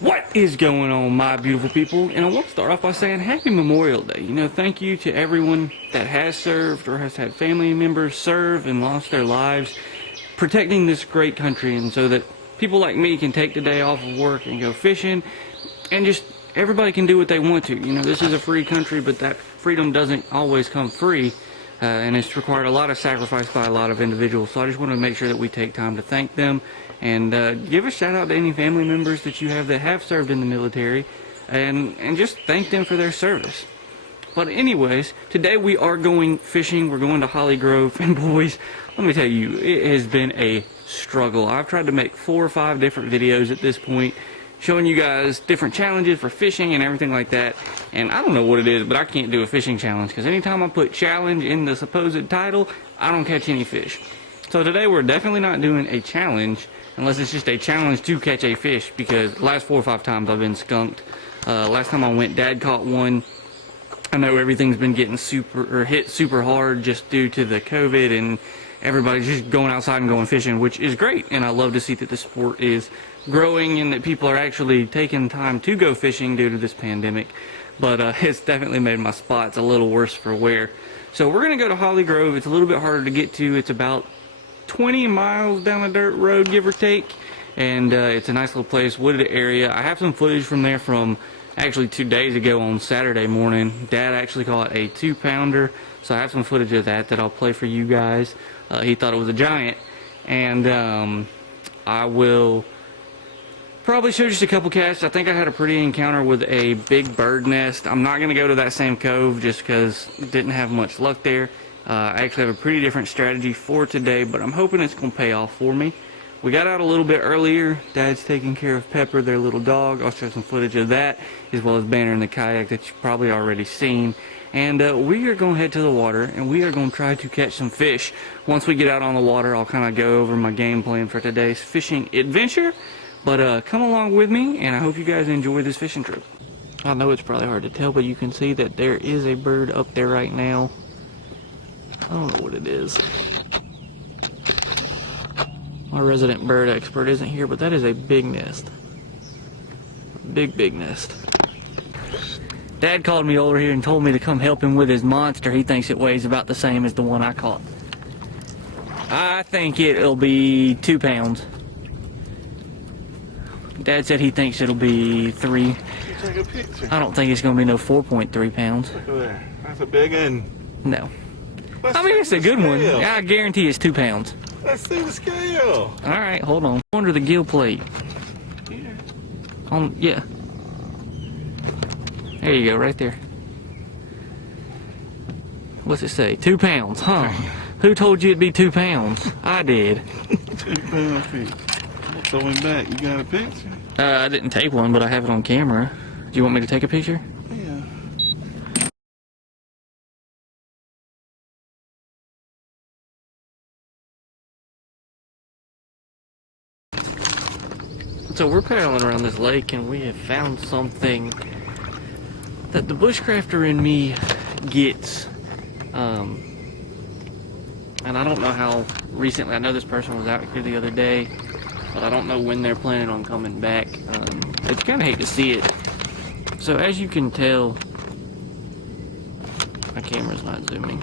What is going on, my beautiful people? And I want to start off by saying Happy Memorial Day. You know, thank you to everyone that has served or has had family members serve and lost their lives protecting this great country, and so that people like me can take the day off of work and go fishing, and just everybody can do what they want to. You know, this is a free country, but that freedom doesn't always come free, and it's required a lot of sacrifice by a lot of individuals. So I just want to make sure that we take time to thank them and give a shout out to any family members that you have that have served in the military, and just thank them for their service. But anyways, today we are going fishing. We're going to Holly Grove, and boys, let me tell you, it has been a struggle. I've tried to make 4 or 5 different videos at this point, showing you guys different challenges for fishing and everything like that. And I don't know what it is, but I can't do a fishing challenge, because anytime I put challenge in the supposed title, I don't catch any fish. So today we're definitely not doing a challenge, unless it's just a challenge to catch a fish, because the last 4 or 5 times I've been skunked. Last time I went, Dad caught one. I know everything's been getting hit super hard just due to the COVID, and everybody's just going outside and going fishing, which is great. And I love to see that the sport is growing and that people are actually taking time to go fishing due to this pandemic. But it's definitely made my spots a little worse for wear. So we're going to go to Holly Grove. It's a little bit harder to get to. It's about 20 miles down a dirt road, give or take. And it's a nice little place, wooded area. I have some footage from there from actually 2 days ago on Saturday morning. Dad actually caught a 2-pounder, so I have some footage of that I'll play for you guys. He thought it was a giant, and I will probably show just a couple casts. I think I had a pretty encounter with a big bird nest. I'm not going to go to that same cove just because didn't have much luck there. I actually have a pretty different strategy for today, but I'm hoping it's going to pay off for me. We got out a little bit earlier. Dad's taking care of Pepper, their little dog. I'll show some footage of that, as well as Banner in the kayak that you've probably already seen. And we are going to head to the water, and we are going to try to catch some fish. Once we get out on the water, I'll kind of go over my game plan for today's fishing adventure. But come along with me, and I hope you guys enjoy this fishing trip. I know it's probably hard to tell, but you can see that there is a bird up there right now. I don't know what it is. My resident bird expert isn't here, but that is a big nest. Big nest. Dad called me over here and told me to come help him with his monster. He thinks it weighs about the same as the one I caught. I think it'll be 2 pounds. Dad said he thinks it'll be 3. Take a picture. I don't think it's going to be no 4.3 pounds. Look at there. That's a big one. No. I mean, it's a good one. I guarantee it's 2 pounds. Let's see the scale. Alright, hold on. Under the gill plate. Here. Yeah. There you go, right there. What's it say? 2 pounds, huh? Who told you it'd be 2 pounds? I did. 2 pound fish. Going back, you got a picture? I didn't take one, but I have it on camera. Do you want me to take a picture? Yeah. So we're paddling around this lake, and we have found something that the bushcrafter in me gets. And I don't know how recently. I know this person was out here the other day, but I don't know when they're planning on coming back. I kind of hate to see it. So as you can tell, my camera's not zooming,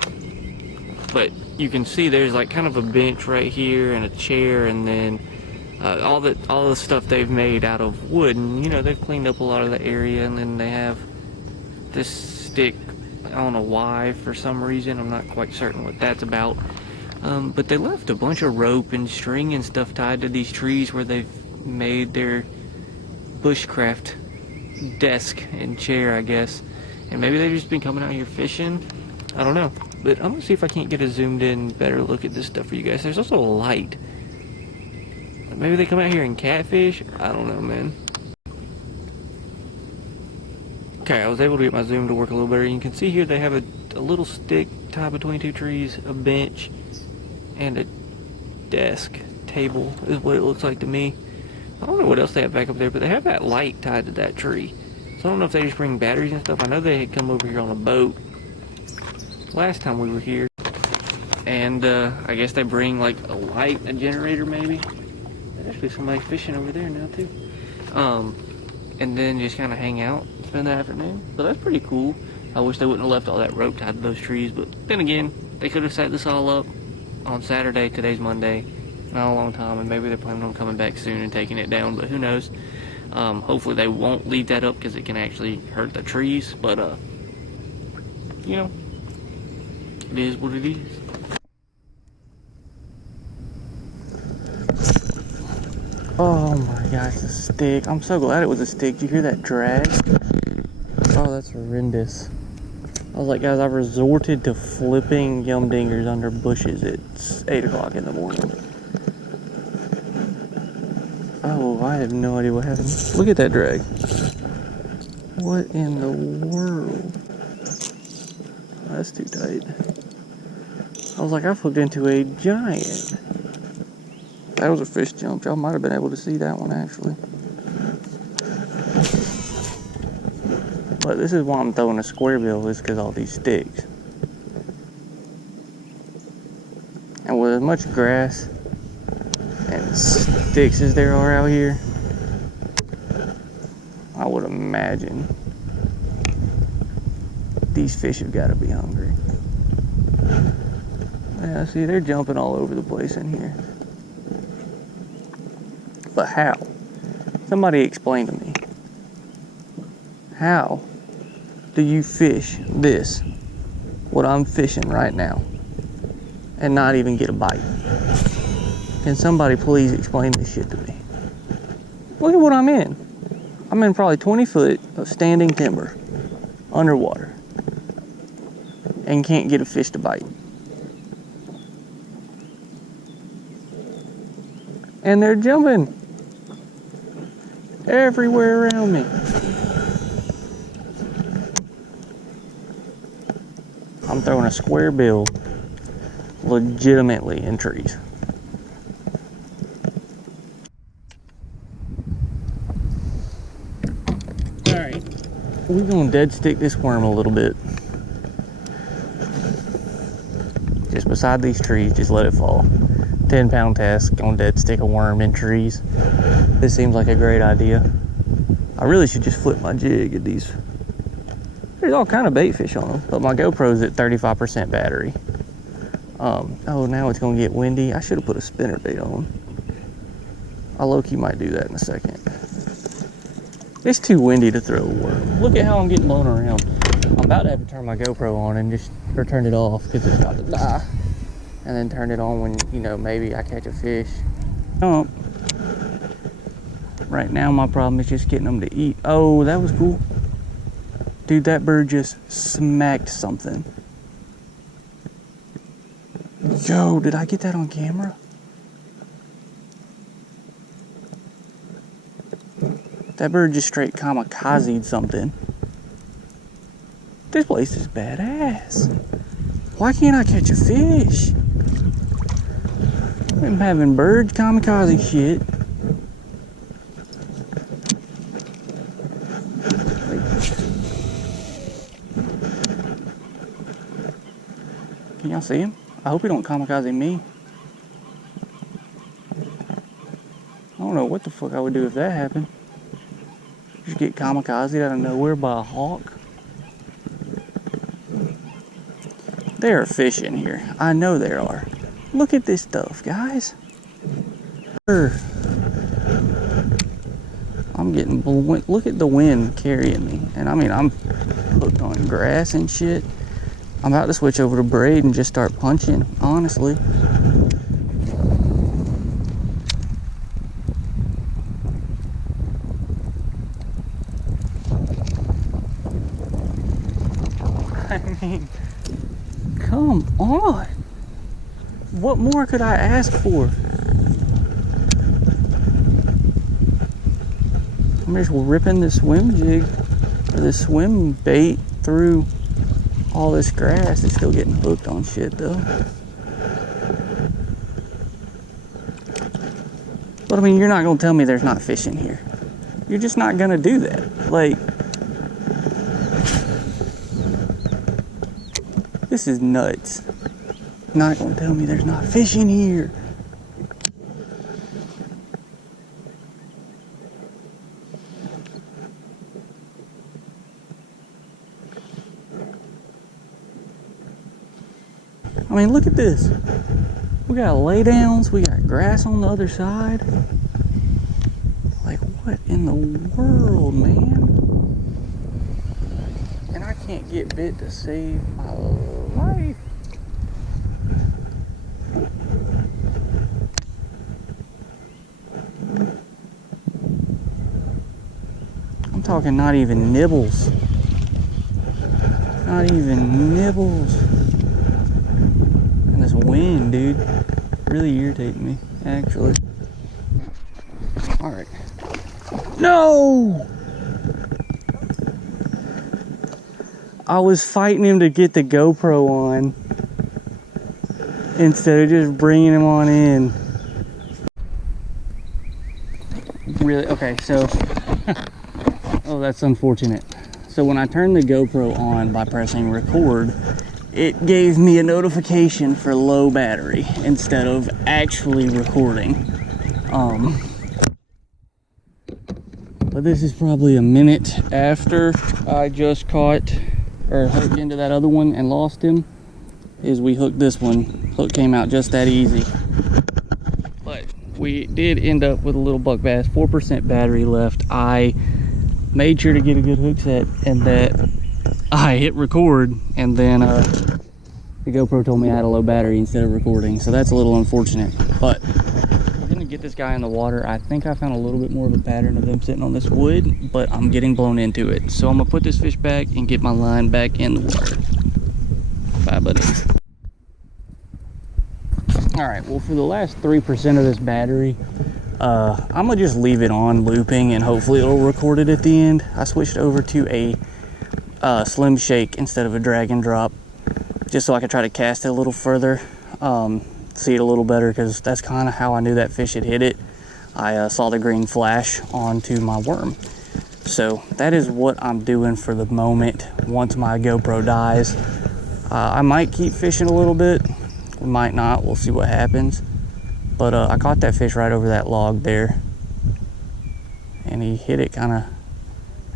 but you can see there's like kind of a bench right here and a chair, and then all the stuff they've made out of wood, and you know, they've cleaned up a lot of the area, and then they have this stick. I don't know why, for some reason. I'm not quite certain what that's about. But they left a bunch of rope and string and stuff tied to these trees where they've made their bushcraft desk and chair, I guess. And maybe they've just been coming out here fishing. I don't know. But I'm gonna see if I can't get a zoomed in better look at this stuff for you guys. There's also a light. Maybe they come out here and catfish? I don't know, man. Okay, I was able to get my zoom to work a little better. You can see here they have a little stick tied between 2 trees, a bench, and a desk table is what it looks like to me. I don't know what else they have back up there, but they have that light tied to that tree. So I don't know if they just bring batteries and stuff. I know they had come over here on a boat last time we were here. And I guess they bring like a light, a generator maybe. There's actually somebody fishing over there now too. and then just kind of hang out, spend the afternoon. So that's pretty cool. I wish they wouldn't have left all that rope tied to those trees, but then again, they could have set this all up on Saturday. Today's Monday, not a long time, and maybe they're planning on coming back soon and taking it down, but who knows. Hopefully they won't leave that up because it can actually hurt the trees, but you know, it is what it is. Oh my gosh, a stick. I'm so glad it was a stick. Did you hear that drag? Oh, that's horrendous. I was like, guys, I've resorted to flipping yum dingers under bushes at 8 o'clock in the morning. Oh, I have no idea what happened. Look at that drag. What in the world? That's too tight. I was like, I flipped into a giant. That was a fish jump. Y'all might have been able to see that one, actually. But this is why I'm throwing a square bill, is because all these sticks. And with as much grass and sticks as there are out here, I would imagine these fish have got to be hungry. Yeah, see, they're jumping all over the place in here. But how? Somebody explain to me. How do you fish this, what I'm fishing right now, and not even get a bite? Can somebody please explain this shit to me? Look at what I'm in. I'm in probably 20 foot of standing timber, underwater, and can't get a fish to bite. And they're jumping everywhere around me. I'm throwing a square bill legitimately in trees. Alright, we're gonna dead stick this worm a little bit. Just beside these trees, just let it fall. 10-pound task, gonna dead stick a worm in trees. This seems like a great idea. I really should just flip my jig at these. There's all kind of bait fish on them, but my GoPro's at 35% battery. Oh, now it's gonna get windy. I should have put a spinner bait on. I low-key might do that in a second. It's too windy to throw a worm. Look at how I'm getting blown around. I'm about to have to turn my GoPro on and or turn it off because it's about to die. And then turn it on when, you know, maybe I catch a fish. Right now my problem is just getting them to eat. Oh, that was cool. Dude, that bird just smacked something. Yo, did I get that on camera? That bird just straight kamikazed something. This place is badass. Why can't I catch a fish? I'm having bird kamikaze shit. Can y'all see him? I hope he don't kamikaze me. I don't know what the fuck I would do if that happened. Just get kamikazed out of nowhere by a hawk. There are fish in here. I know there are. Look at this stuff, guys. I'm getting look at the wind carrying me. And I mean, I'm hooked on grass and shit. I'm about to switch over to braid and just start punching, honestly. I mean, come on. What more could I ask for? I'm just ripping the swim jig or the swim bait through all this grass. It's still getting hooked on shit though. But I mean, you're not gonna tell me there's not fish in here. You're just not gonna do that. Like, this is nuts. You're not gonna tell me there's not fish in here. mean, look at this. We got laydowns, we got grass on the other side. Like, what in the world, man? And I can't get bit to save my life. I'm talking not even nibbles. Not even nibbles. And this wind, dude, really irritating me, actually. All right. No! I was fighting him to get the GoPro on instead of just bringing him on in. Really? Okay, so... oh, that's unfortunate. So when I turned the GoPro on by pressing record, it gave me a notification for low battery instead of actually recording. But this is probably a minute after I just caught or hooked into that other one and lost him. Is we hooked this one. Hook came out just that easy. But we did end up with a little buck bass, 4% battery left. I made sure to get a good hook set and that I hit record, and then the GoPro told me I had a low battery instead of recording, so that's a little unfortunate. But we're gonna get this guy in the water. I think I found a little bit more of a pattern of them sitting on this wood, but I'm getting blown into it. So I'm gonna put this fish back and get my line back in the water. Bye, buddy. All right, well, for the last 3% of this battery, I'm gonna just leave it on looping and hopefully it'll record it at the end. I switched over to a slim shake instead of a drag and drop, just so I could try to cast it a little further, see it a little better, because that's kind of how I knew that fish had hit it. I saw the green flash onto my worm. So that is what I'm doing for the moment. Once my GoPro dies, I might keep fishing a little bit, might not, we'll see what happens. But I caught that fish right over that log there, and he hit it kind of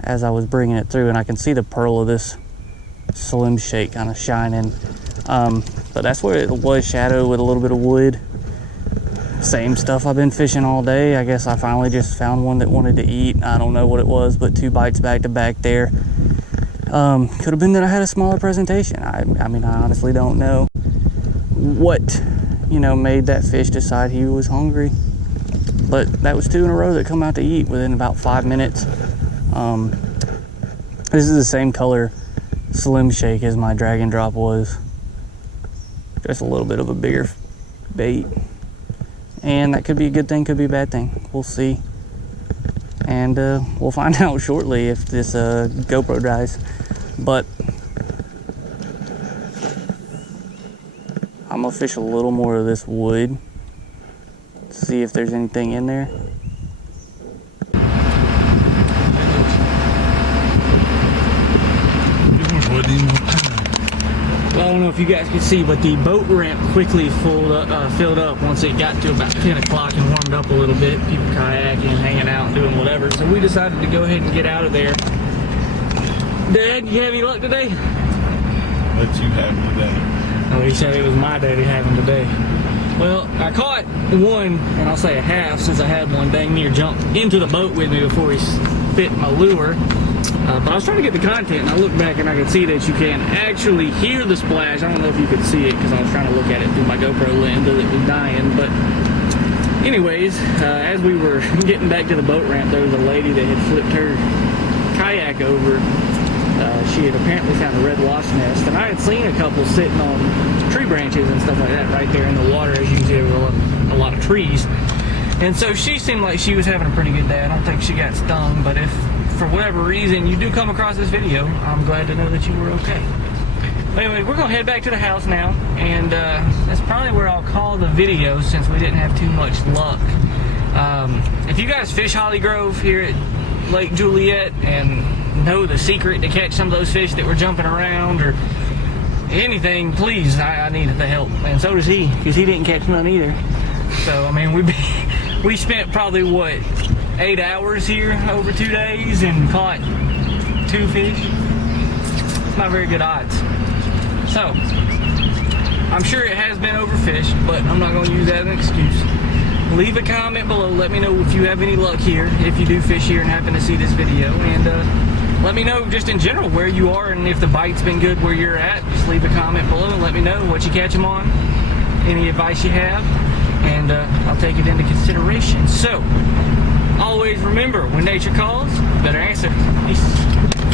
as I was bringing it through, and I can see the pearl of this slim shake kind of shining. But that's where it was, shadow with a little bit of wood. Same stuff I've been fishing all day. I guess I finally just found one that wanted to eat. I don't know what it was, but 2 bites back to back there. Could have been that I had a smaller presentation. I mean, I honestly don't know what, you know, made that fish decide he was hungry. But that was 2 in a row that come out to eat within about 5 minutes. This is the same color slim shake as my drag and drop was. Just a little bit of a bigger bait. And that could be a good thing, could be a bad thing. We'll see. And we'll find out shortly if this GoPro dies. But I'm gonna fish a little more of this wood, see if there's anything in there. Well, I don't know if you guys can see, but the boat ramp quickly filled up once it got to about 10 o'clock and warmed up a little bit. People kayaking, hanging out, doing whatever. So we decided to go ahead and get out of there. Dad, you have any luck today? What you have today? Oh, he said it was my day to have him today. Well, I caught one, and I'll say a half, since I had one dang near jump into the boat with me before he fit my lure. But I was trying to get the content, and I looked back and I could see that you can actually hear the splash. I don't know if you could see it because I was trying to look at it through my GoPro lens as it was dying. But anyways, as we were getting back to the boat ramp, there was a lady that had flipped her kayak over. She had apparently found a red wasp nest, and I had seen a couple sitting on tree branches and stuff like that right there in the water. As you can see, there were a lot of trees. And so she seemed like she was having a pretty good day. I don't think she got stung, but if for whatever reason you do come across this video, I'm glad to know that you were okay. But anyway, we're gonna head back to the house now, and that's probably where I'll call the video since we didn't have too much luck. If you guys fish Holly Grove here at Lake Juliet and know the secret to catch some of those fish that were jumping around or anything, please, I needed the help, and so does he, because he didn't catch none either. So I mean, we spent probably what, 8 hours here over 2 days and caught 2 fish. It's not very good odds. So I'm sure it has been overfished, but I'm not going to use that as an excuse. Leave a comment below. Let me know if you have any luck here, if you do fish here and happen to see this video. And let me know just in general where you are and if the bite's been good where you're at. Just leave a comment below and let me know what you catch them on, any advice you have, and I'll take it into consideration. So, always remember, when nature calls, better answer. Peace.